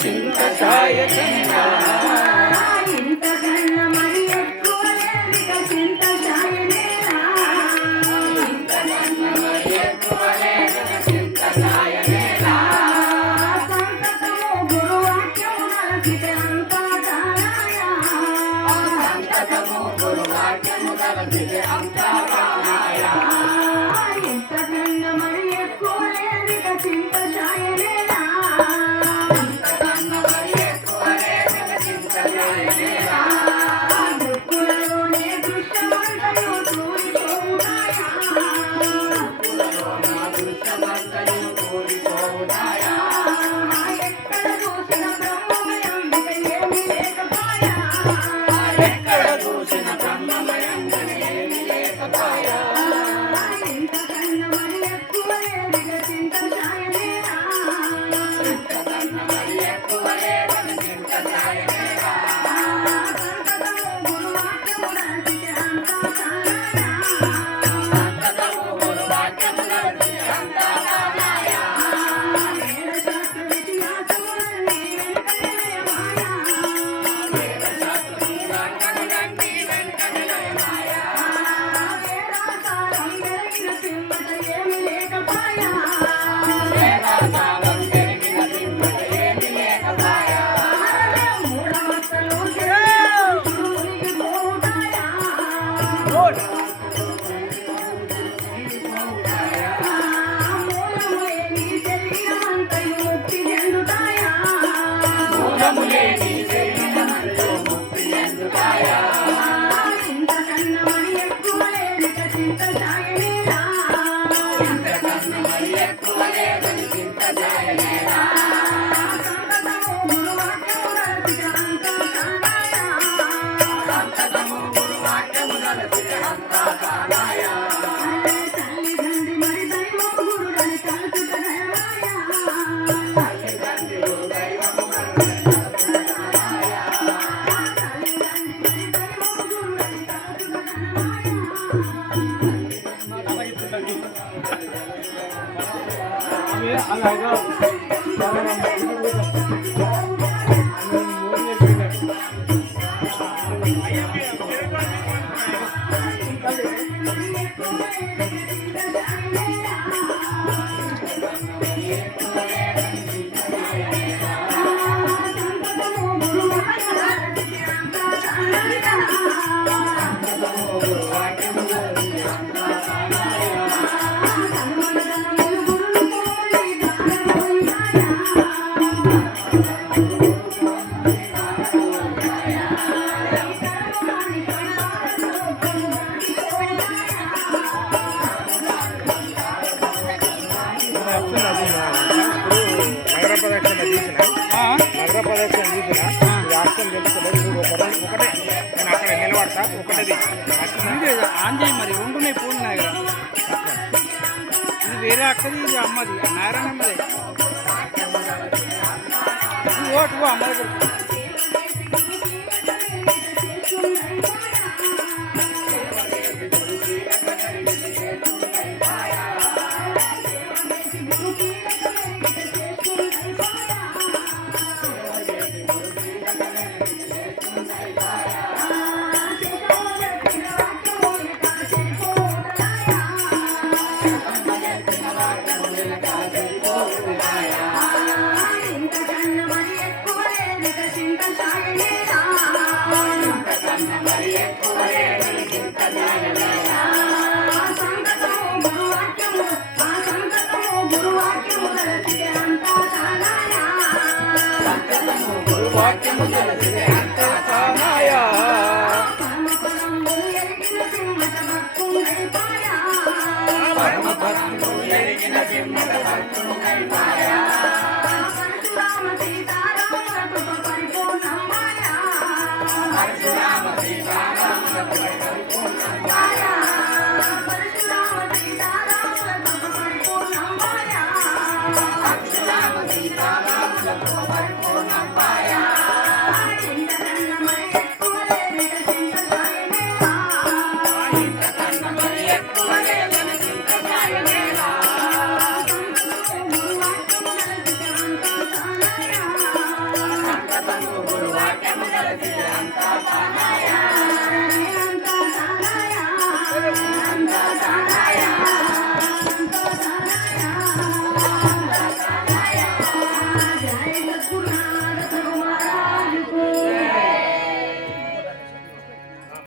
చింతకాయ కన్నా ఇంతకన్నా మరి ఎక్కువ లేదిక చింతకాయనేలా ఇంతకన్నా మరి ఎక్కువ లేదిక చింతకాయనేలా సంతతము గురువాక్యము నలసితే అంతా కానాయా సంతతము గురువాక్యము నలసితే అంతా కానాయా ఇంతకన్నా మరి ఎక్కువ లేదిక చింతకాయనేలా ఇంతకన్నా మరి ఎక్కువ లేదిక చింతకాయనేలా దుఃఖులలోనే దృశ్యమంతయు తూలిపోవునాయా నా దృశ్యమంతయు కూలిపోవునాయా ఎక్కడ చూసిన బ్రహ్మమయం ఇక ఏమీ లేకపాయా ఎక్కడ చూసిన బ్రహ్మమయంగానే ఏమీ లేకపాయా ఇంతకన్నా మరి ఎక్కువ లేదిక చింతకాయనేలా ఇంతకన్నా మరి ఎక్కువ లేదిక చింతకాయనేలా సంతతము గురువాక్యము నలసితే అంతా కానాయా సంతతము గురువాక్యము నలసితే అంతా కానాయా వేదశాస్త్ర విద్యాసములన్నీ వెంటనే మాయా వేదశాస్త్రములన్నీ వెంటనే మాయా వేదాసారం పెరిగిన పిమ్మట ఏమీ లేకపాయా వేదాసారం పెరిగిన పిమ్మట ఏమీ లేకపాయా మూఢమత్తలు చెడు మునిగిపోవుతాయా మూలము లేని శరీరమంతయు ముక్తి చెందుతాయా మూలము లేని శరీరమంతా ముక్తి చెందుతాయా ఇంతకన్నా మరి ఎక్కువ లేదిక చింతకాయనేలా ఇంతకన్నా మరి ఎక్కువ లేదని చింతకాయనేలా సంతతము గురువాక్యము నలసితే అంతా కానాయా సంతతము గురువాక్యము నలసితే అంతా కానాయా తల్లి తండ్రి మరి దైవం గురుడని తలుచుట దైవాయా తల్లిదండ్రులు దైవము కరుణని తలచుట కానాయా తల్లి తండ్రి మరి దైవం గురుడని తలుచుట దైవాయా నగర ప్రదక్షిణ తీసిన రాష్ట్రం తెలుసుకోలేదు ఒకటే నేను అక్కడ నిలబడతా ఒకటిది ఆంజనేయ మరి రెండున్నాయి పోతున్నాయి కదా ఇది వేరే అక్కది ఇది అమ్మది నారాయణ అమ్మది ఓటు అమ్మది కొడుకు ఇంతకన్నా మరి ఎక్కువ లేదిక చింతకాయనేలా ఇంతకన్నా మరి ఎక్కువ లేదని చింతకాయనేలా సంతతము గురువాక్యము నలసితే అంతా కానాయా సంతతము గురువాక్యము నలసితే అంతా కానాయా పరమపదము ఎరిగిన పిమ్మట భక్తుండైపాయా పరమ భక్తులు ఎరిగిన పిమ్మట భక్తులైపాయా